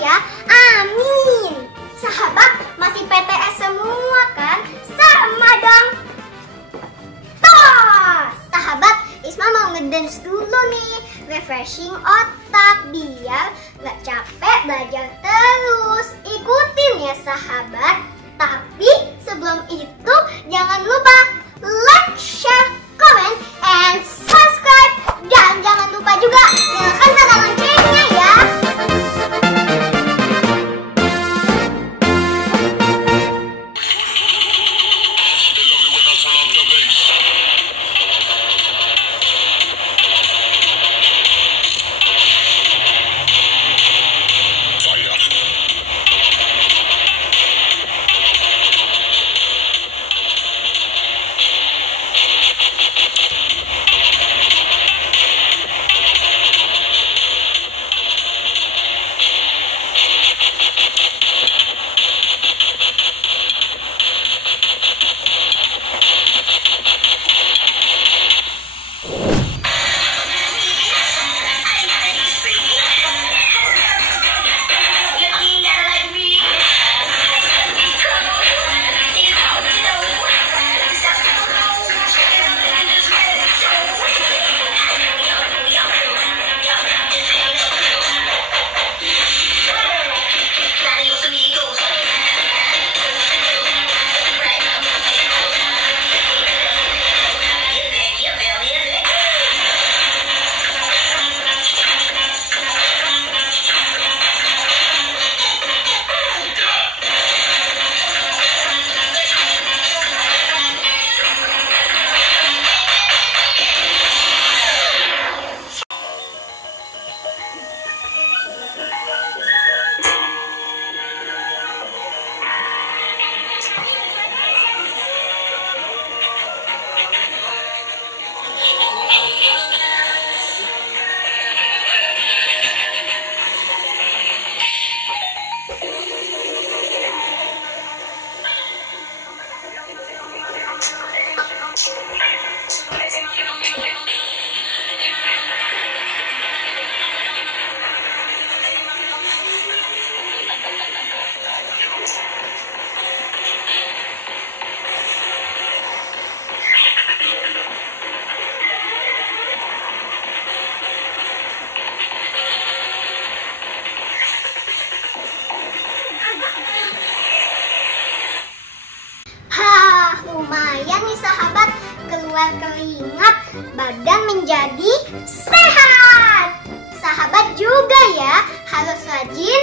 ya. Amin. Sahabat, masih PTS semua kan? Sama dong. Sahabat, Isma mau ngedance dulu nih, refreshing otak biar gak capek belajar terus. Ikutin ya sahabat. Tapi sebelum itu jangan lupa like, share, comment, and subscribe. Dan jangan lupa juga nyalakan tanda loncengnya ya. Lumayan nih sahabat, keluar keringat, badan menjadi sehat. Sahabat juga ya harus rajin